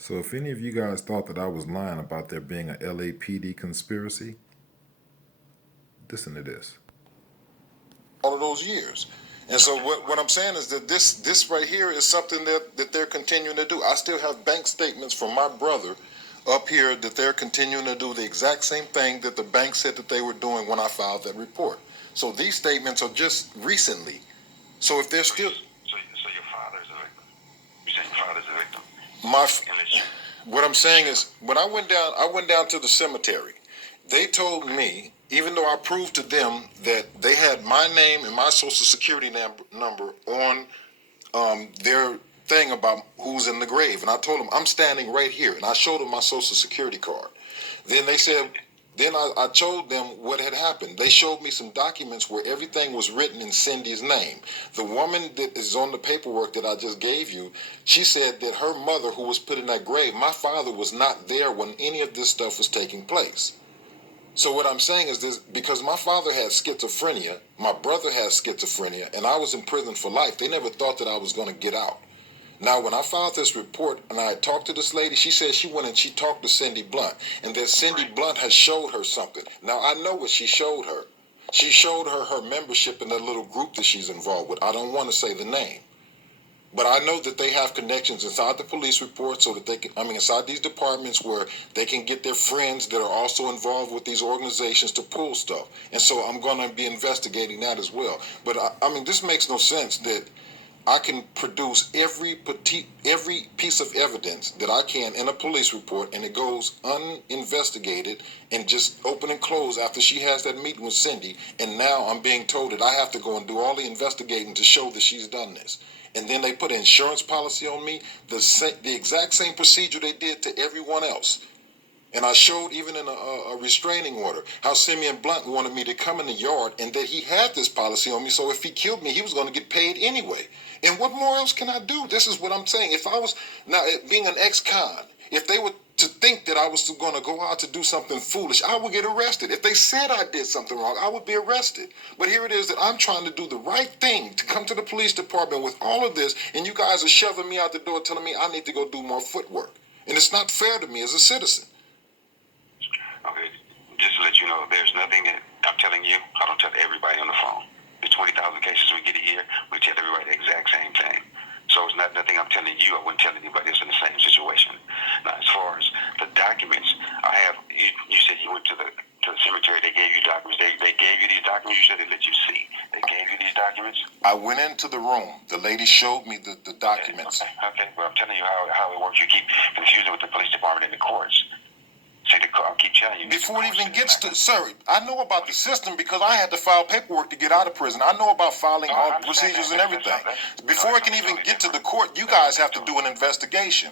So if any of you guys thought that I was lying about there being a L.A.P.D conspiracy, listen to this. All of those years. And so what I'm saying is that this right here is something that they're continuing to do. I still have bank statements from my brother up here that they're continuing to do the exact same thing that the bank said that they were doing when I filed that report. So these statements are just recently. So if they're still... So your father's a victim. You said your father's a victim. What I'm saying is, when I went down to the cemetery. They told me, even though I proved to them that they had my name and my social security number on their thing about who's in the grave, and I told them I'm standing right here, and I showed them my social security card. Then they said, then I told them what had happened. They showed me some documents where everything was written in Cindy's name. The woman that is on the paperwork that I just gave you, she said that her mother, who was put in that grave, my father was not there when any of this stuff was taking place. So what I'm saying is this, because my father had schizophrenia, my brother has schizophrenia, and I was in prison for life, they never thought that I was going to get out. Now, when I filed this report and I talked to this lady, she said she went and she talked to Cindy Blunt, and that Cindy Blunt has showed her something. Now, I know what she showed her. She showed her membership in that little group that she's involved with. I don't want to say the name. But I know that they have connections inside the police report so that they can, inside these departments where they can get their friends that are also involved with these organizations to pull stuff. And so I'm going to be investigating that as well. But this makes no sense that I can produce every piece of evidence that I can in a police report, and it goes uninvestigated and just open and close after she has that meeting with Cindy. And now I'm being told that I have to go and do all the investigating to show that she's done this. And then they put an insurance policy on me, the exact same procedure they did to everyone else. And I showed even in a restraining order how Simeon Blunt wanted me to come in the yard and that he had this policy on me. So if he killed me, he was going to get paid anyway. And what more else can I do? This is what I'm saying. If I was, now being an ex-con, if they were to think that I was going to go out to do something foolish, I would get arrested. If they said I did something wrong, I would be arrested. But here it is that I'm trying to do the right thing, to come to the police department with all of this, and you guys are shoving me out the door telling me I need to go do more footwork. And it's not fair to me as a citizen. Okay, just to let you know, there's nothing that I'm telling you, I don't tell everybody on the phone. The 20,000 cases we get a year, we tell everybody the exact same thing. So it's not nothing I'm telling you, I wouldn't tell anybody else in the same situation. Now, as far as the documents, I have, you said you went to the cemetery, they gave you documents. They gave you these documents, you said they let you see. They gave you these documents? I went into the room. The lady showed me the documents. Okay, well, I'm telling you how it works. You keep confusing with the police department and the courts. See, I keep telling you. Before it even gets to, sir, I know about the system because I had to file paperwork to get out of prison. I know about filing all the procedures and everything. Before it can even get to the court, you guys have to do an investigation.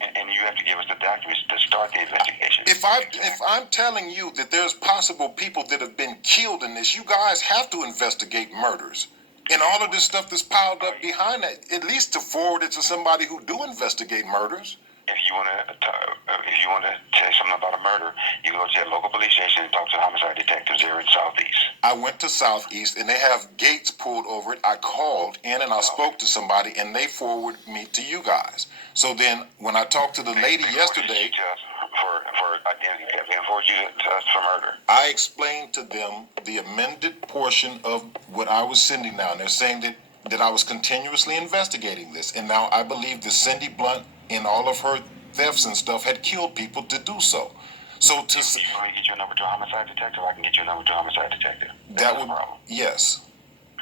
And you have to give us the documents to start the investigation. If I'm telling you that there's possible people that have been killed in this, you guys have to investigate murders. And all of this stuff that's piled up behind that, at least to forward it to somebody who do investigate murders. If you want to tell something about a murder, you go to your local police station and talk to the homicide detectives there in Southeast. I went to Southeast, and they have gates pulled over it. I called in, and I spoke to somebody, and they forwarded me to you guys. So then, when I talked to the lady yesterday, for identity theft, and for you to us for murder, I explained to them the amended portion of what I was sending down. They're saying that I was continuously investigating this, and now I believe that Cindy Blunt, in all of her thefts and stuff, had killed people to do so. So to you want me to get your number to a homicide detective? I can get your number to a homicide detective. That would, yes.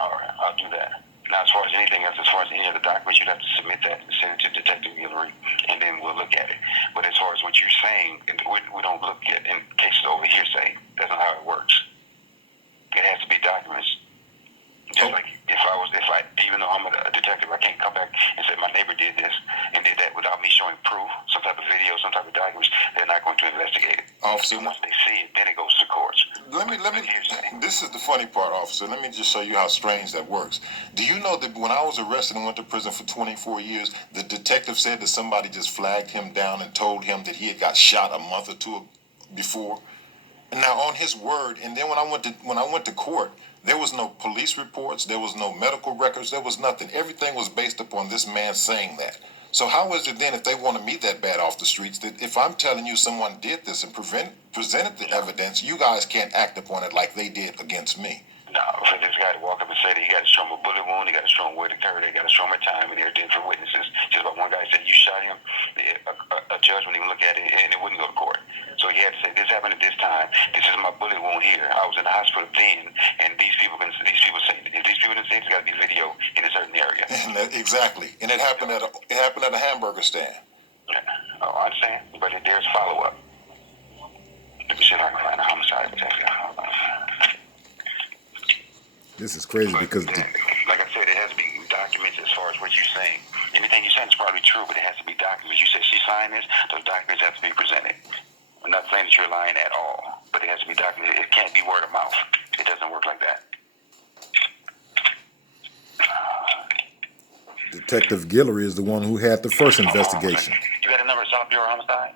All right, I'll do that. Now, as far as anything else, as far as any other documents, you'd have to submit that and send it to Detective Hillary, and then we'll look at it. But as far as what you're saying, we don't look at in cases over hearsay. That's not how it works. It has to be documents. Just like even though I'm a detective, I can't come back and say my neighbor did this and did that without me showing proof, some type of video, some type of documents. They're not going to investigate it. Officer, once they see it, then it goes to the courts. This is the funny part, officer. Let me just show you how strange that works. Do you know that when I was arrested and went to prison for 24 years, the detective said that somebody just flagged him down and told him that he had got shot a month or two before? And now on his word, and then when I went to court, there was no police reports, there was no medical records, there was nothing. Everything was based upon this man saying that. So how is it then, if they wanted me that bad off the streets that if I'm telling you someone did this and presented the evidence, you guys can't act upon it like they did against me. No, for this guy to walk up and say that he got to show him a bullet wound, he got to show him where it occurred, they got to show him a time, and there are different witnesses. Just like one guy said you shot him, a judge wouldn't even look at it, and it wouldn't go to court. So he had to say, this happened at this time, this is my bullet wound here, I was in the hospital then, and these people say, if these people didn't say it, there's got to be video in a certain area. And exactly. And it happened at a hamburger stand. Yeah. Oh, I understand, but there's follow-up. Let me see if I can find a homicide detective. This is crazy because like I said, it has to be documented as far as what you're saying. Anything you're saying is probably true, but it has to be documented. You said she signed this, those documents have to be presented. I'm not saying that you're lying at all, but it has to be documented. It can't be word of mouth. It doesn't work like that. Detective Guillory is the one who had the first investigation. You got a number of South Bureau homicide?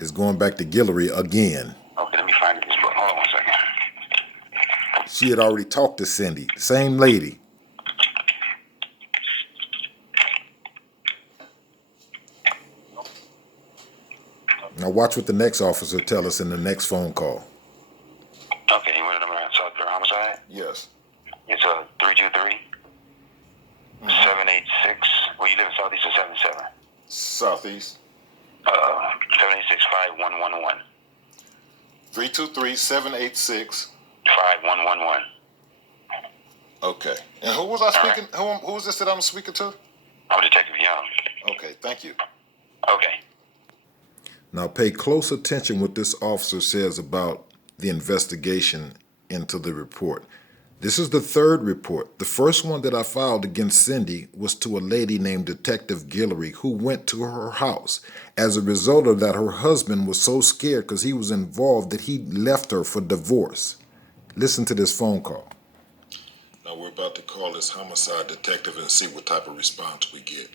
It's going back to Guillory again. Okay, let me find this book. Hold on one second. She had already talked to Cindy, same lady. Now watch what the next officer tell us in the next phone call. Okay, you want a number on South Bureau homicide? Yes. It's 323-786. Well, you live in Southeast or 77? Southeast. 786-5111. 323-786. 5111. Okay. And who was I speaking? Right. Who was this that I'm speaking to? I'm Detective Young. Okay, thank you. Okay. Now pay close attention what this officer says about the investigation into the report. This is the third report. The first one that I filed against Cindy was to a lady named Detective Guillory who went to her house. As a result of that, her husband was so scared because he was involved that he left her for divorce. Listen to this phone call. Now we're about to call this homicide detective and see what type of response we get.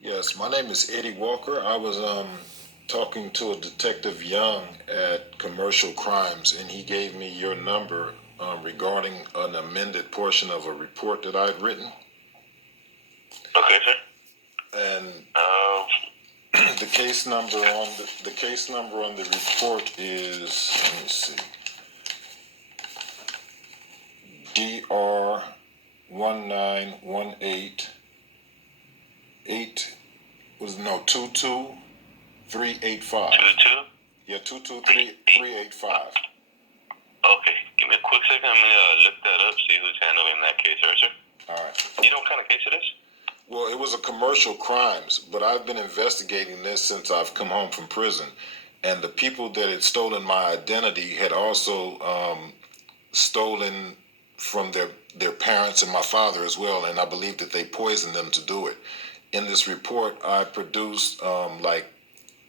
Yes, my name is Eddie Walker. I was talking to a Detective Young at Commercial Crimes, and he gave me your number regarding an amended portion of a report that I'd written. Okay, sir. And the case number on the report is, let me see, DR 19188 22385. 22? Yeah, 223385. Okay, give me a quick second. I'm gonna look that up, see who's handling that case, sir. All right. You know what kind of case it is? Well, it was a commercial crimes, but I've been investigating this since I've come home from prison, and the people that had stolen my identity had also stolen from their parents and my father as well, and I believe that they poisoned them to do it. In this report, I produced like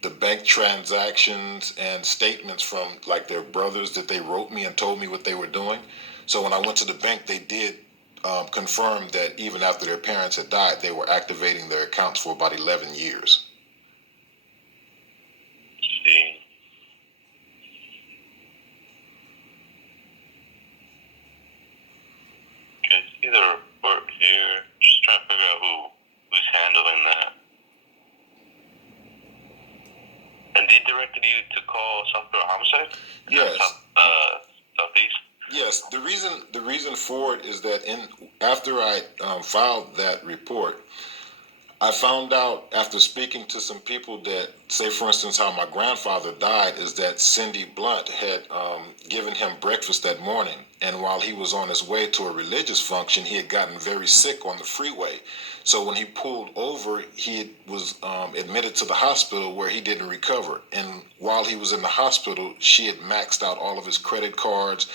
the bank transactions and statements from like their brothers that they wrote me and told me what they were doing. So when I went to the bank, they did confirm that even after their parents had died, they were activating their accounts for about 11 years. See. Can see the report here. Just trying to figure out who's handling that. And they directed you to call South Bureau Homicide? Yes. Southeast? Yes. The reason for it is that after I filed that report, I found out after speaking to some people that, say for instance, how my grandfather died, is that Cindy Blunt had given him breakfast that morning, and while he was on his way to a religious function, he had gotten very sick on the freeway. So when he pulled over, he was admitted to the hospital where he didn't recover. And while he was in the hospital, she had maxed out all of his credit cards,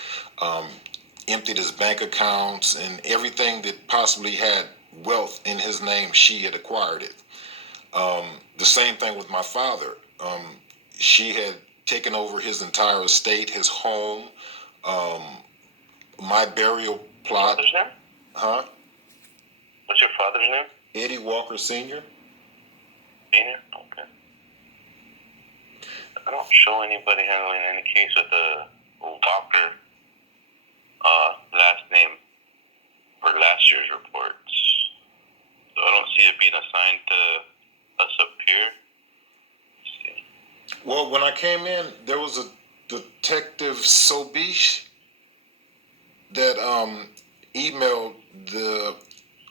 emptied his bank accounts, and everything that possibly had wealth in his name, she had acquired it. The same thing with my father. She had taken over his entire estate, his home, my burial plot. Father's name? Huh? What's your father's name? Eddie Walker Sr. Senior? Okay. I don't show anybody handling any case with a Walker last name for last year's reports. So I don't see it being assigned to us up here. Let's see. Well, when I came in, there was a Detective Sobish that emailed the.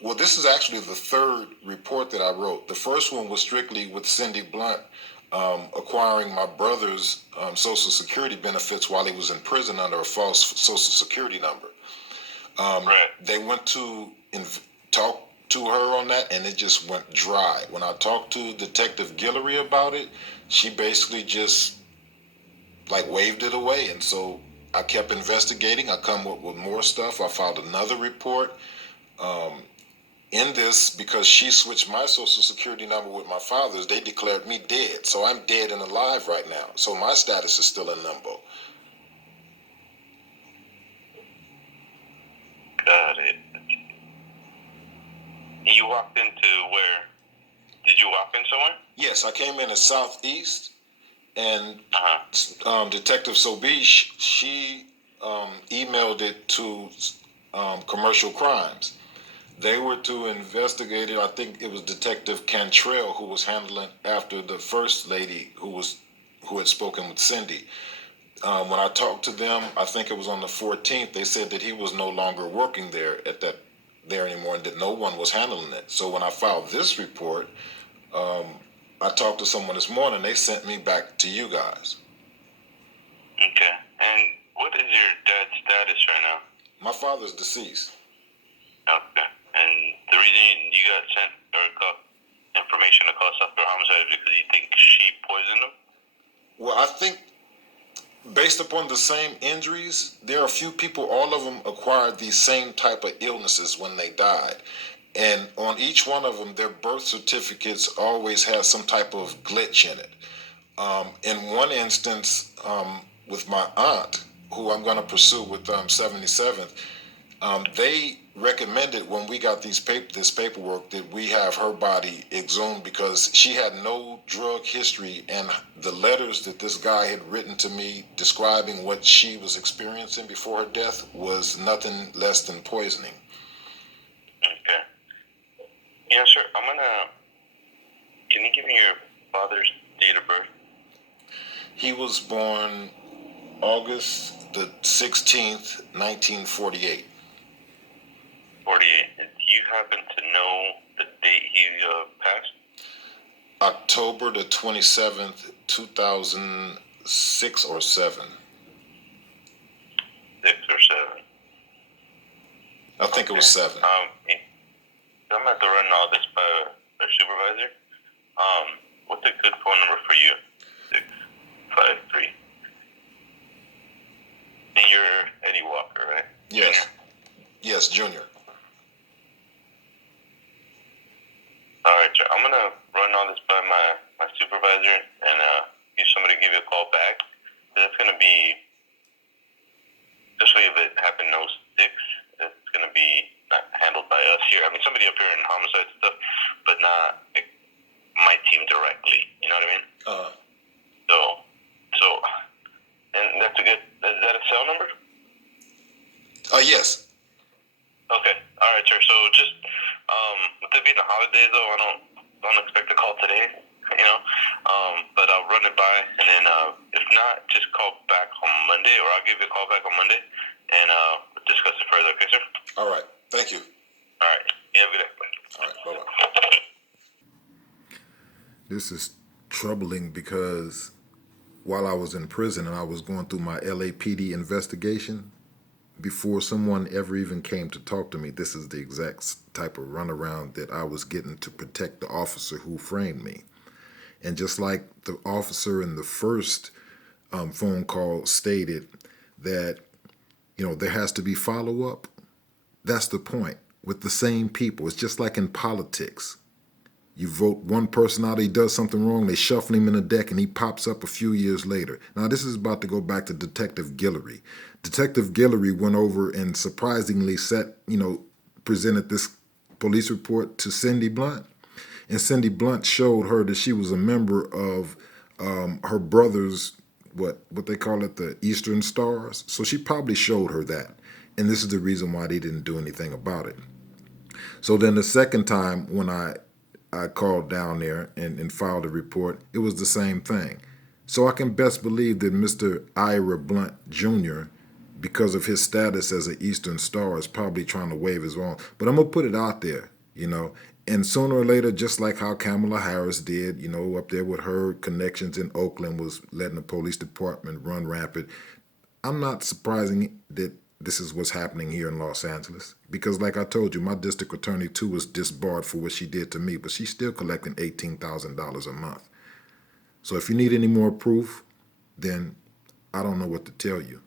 Well, this is actually the third report that I wrote. The first one was strictly with Cindy Blunt acquiring my brother's Social Security benefits while he was in prison under a false Social Security number. Right. They went to talk to her on that, and it just went dry. When I talked to Detective Guillory about it, she basically just like waved it away. And so I kept investigating. I come up with more stuff. I filed another report. In this, because she switched my Social Security number with my father's, they declared me dead. So I'm dead and alive right now. So my status is still in limbo. Got it. You walked into where? Did you walk in somewhere? Yes, I came in at Southeast, and Detective Sobish, she emailed it to Commercial Crimes. They were to investigate it. I think it was Detective Cantrell who was handling after the first lady who had spoken with Cindy. When I talked to them, I think it was on the 14th. They said that he was no longer working there anymore, and that no one was handling it. So when I filed this report, I talked to someone this morning. They sent me back to you guys. Okay. And what is your dad's status right now? My father's deceased. Okay. And the reason you got sent or got information to call Suffer homicide is because you think she poisoned him? Well, I think based upon the same injuries, there are a few people, all of them acquired these same type of illnesses when they died. And on each one of them, their birth certificates always have some type of glitch in it. In one instance, with my aunt, who I'm going to pursue with 77th, they recommended when we got this paperwork that we have her body exhumed because she had no drug history, and the letters that this guy had written to me describing what she was experiencing before her death was nothing less than poisoning. Okay. Yeah, sure. Can you give me your father's date of birth? He was born August the 16th, 1948. 48. Do you happen to know the date he passed? October the 27th, 2006 or 7. 6 or 7. I think it was 7. I'm going to have to run all this by our supervisor. What's a good phone number for you? 653. And you're Eddie Walker, right? Yes. Junior? Yes, Junior. All right, sir. I'm going to run all this by my supervisor and get somebody to give you a call back. That's going to be, especially if it happened in 06, it's going to be not handled by us here. I mean, somebody up here in homicide stuff, but not my team directly. You know what I mean? So, and that's a good, is that a cell number? Yes. Okay. All right, sir. So just, with it being the holidays, though, I don't expect a call today, you know. But I'll run it by, and then if not, just call back on Monday, or I'll give you a call back on Monday, and discuss it further. Okay, sir? All right. Thank you. All right. You have a good day. All right. Bye-bye. This is troubling because while I was in prison and I was going through my L.A.P.D. investigation, before someone ever even came to talk to me, this is the exact type of runaround that I was getting to protect the officer who framed me. And just like the officer in the first phone call stated that, there has to be follow-up, that's the point. With the same people, it's just like in politics. You vote one person out, he does something wrong, they shuffle him in the deck, and he pops up a few years later. Now, this is about to go back to Detective Guillory. Detective Guillory went over and surprisingly presented this police report to Cindy Blunt. And Cindy Blunt showed her that she was a member of her brother's what they call it, the Eastern Stars. So she probably showed her that, and this is the reason why they didn't do anything about it. So then the second time when I called down there and filed a report, it was the same thing. So I can best believe that Mr. Ira Blunt Jr., because of his status as an Eastern Star, is probably trying to wave his own. But I'm going to put it out there, you know. And sooner or later, just like how Kamala Harris did, you know, up there with her connections in Oakland, was letting the police department run rampant. I'm not surprising that this is what's happening here in Los Angeles. Because like I told you, my district attorney too was disbarred for what she did to me, but she's still collecting $18,000 a month. So if you need any more proof, then I don't know what to tell you.